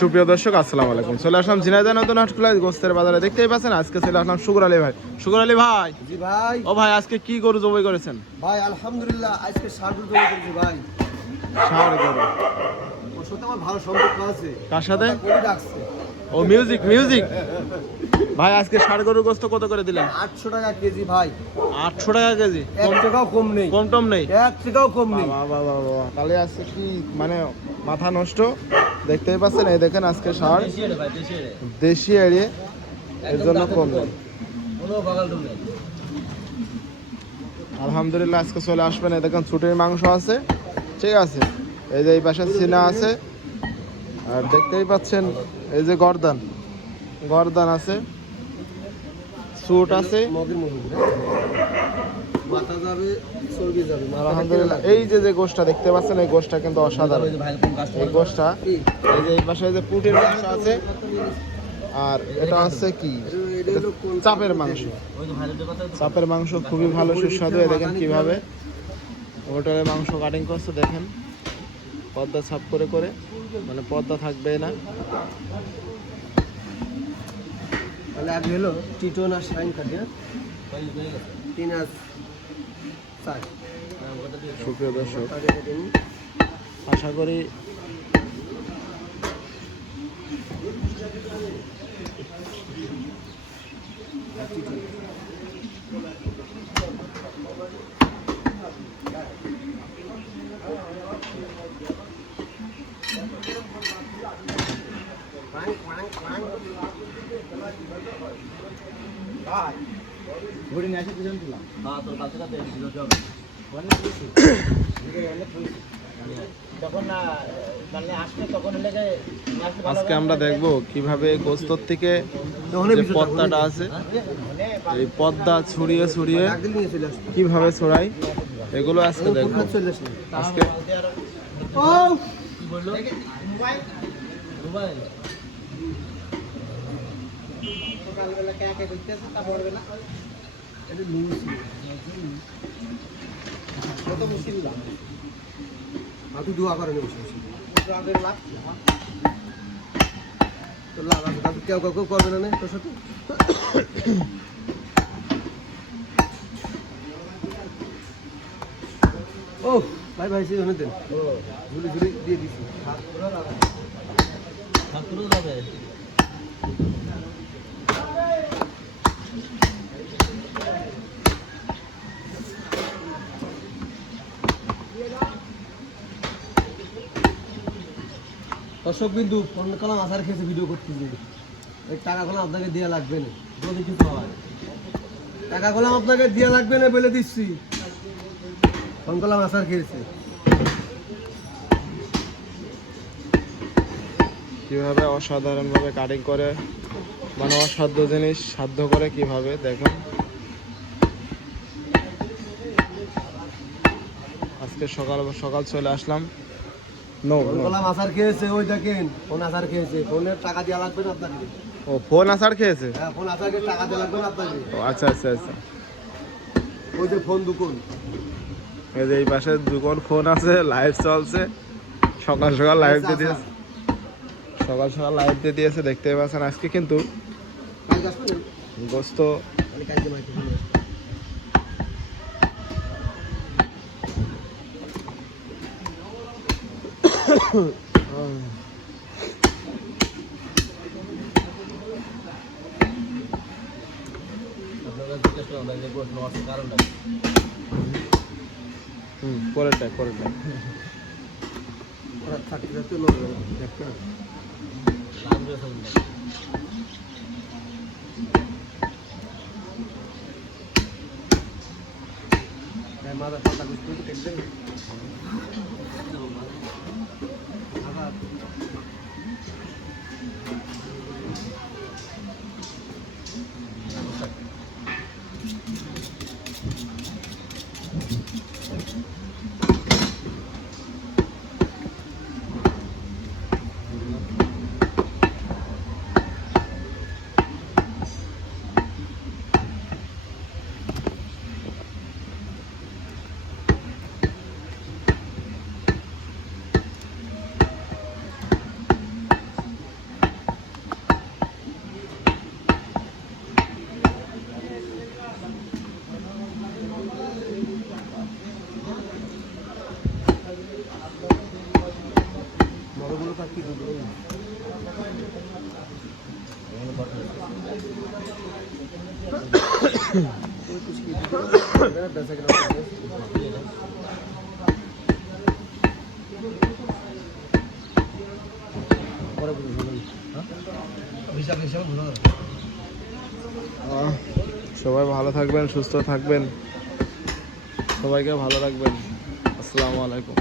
সুপ্রিয় দর্শক আসসালামু আলাইকুম। চলে আসলাম ঝিনাইদহ নতুন হাটখোলা গোস্তের বাজারে। দেখতেই পাচ্ছেন আজকে চলে আসলাম শুকুর আলী ভাই। শুকুর আলী ভাই, জি ভাই। ও ভাই, আজকে কি গরু জবাই করেছেন? ভাই আলহামদুলিল্লাহ আজকে ষাঁড় গরু জবাই করেছি ভাই। ষাঁড় গরু। ওর সাথে আমার ভালো সম্পর্ক আছে। কার সাথে? কোটি ডাকছে। ও মিউজিক মিউজিক। ভাই আজকে ষাঁড় গরুর গোস্ত কত করে দিলেন? 800 টাকা কেজি ভাই। 800 টাকা কেজি? 1 টাকাও কম নেই। কম টম নেই? 1 টাকাও কম নেই। বাবা বাবা বাবা, তাহলে আজকে কি মানে মাথা নষ্ট। দেখতেই পাচ্ছেন, এই দেখেন আজকে ষাঁড় দেশি এড়িয়ে, এর জন্য কম নেই। কোনো বাগাল নেই। আলহামদুলিল্লাহ আজকে চলে আসবেন। এই দেখেন ছুটির মাংস আছে, ঠিক আছে। এই যে এই পাশে সিনা আছে, আর দেখতেই পাচ্ছেন এই যে গর্দান আছে, স্যুট আছে। মাথা যাবে, চর্বি যাবে। আলহামদুলিল্লাহ এই যে গোশটা দেখতে পাচ্ছেন, এই গোশটা কিন্তু অসাধারণ। এই গোশটা, এই যে এই পাশে যে পুটির মাংস আছে, আর এটা হচ্ছে কি চাপের মাংস। চাপের মাংস খুবই ভালো সুস্বাদু। দেখেন কিভাবে হোটেলের মাংস কাটিং করছে, দেখেন পর্দা ছাপ করে করে, মানে পর্দা থাকবে না। তাহলে আগে হলো টিটোন আর শাইন কাটি। হ্যাঁ 3 আর 4। সুপ্রিয় দর্শক, আশা করি আজকে আমরা দেখব কিভাবে গোস্তর থেকে যে পদ্মাটা আছে, এই পদ্মা ছড়িয়ে ছড়িয়ে কিভাবে ছড়াই, এগুলো আজকে দেখবো। আজকে তুই দোয়া করে নেব কেউ কেউ করবে না তোর সাথে। ও ভাই ভাই সেই দেন ঝুলি ঝুলি দিয়ে দিচ্ছি। দর্শক বিন্দু ফোন করলাম, আসার খেয়েছে ভিডিও করতেছি। এই টাকাগুলো আপনাকে দেওয়া লাগবে না, যদি কিছু হয় টাকাগুলো আপনাকে দেওয়া লাগবে না বলে দিচ্ছি। ফোন করলাম, আসার খেয়েছে। কিভাবে অসাধারণভাবে কাটিং করে, মানে অসাধ্য জিনিস সাধ্য করে কিভাবে, দেখেন। আজকে সকাল সকাল চলে আসলাম। আসার খেয়েছে, ওই দেখেন ফোন আসার খেয়েছে। ফোনের টাকা দেওয়া লাগবে না আপনাকে। ও ফোন আসার খেয়েছে? হ্যাঁ ফোন আসার টাকা দেওয়া লাগবে না আপনাকে। ও আচ্ছা আচ্ছা আচ্ছা। ওই যে ফোন দুকুন, এই যে এই পাশে দুজন ফোন আছে, লাইভ চলছে। সকাল সকাল লাইভ দিয়ে দিয়েছে, সকাল সকাল লাইভ দিয়ে দিয়েছে, দেখতে পাচ্ছেন। আজকে কিন্তু গোস্ত পরেরটাই মাথা পাতা দেখবেন। সবাই ভালো থাকবেন, সুস্থ থাকবেন, সবাইকে ভালো রাখবেন। আসসালামু আলাইকুম।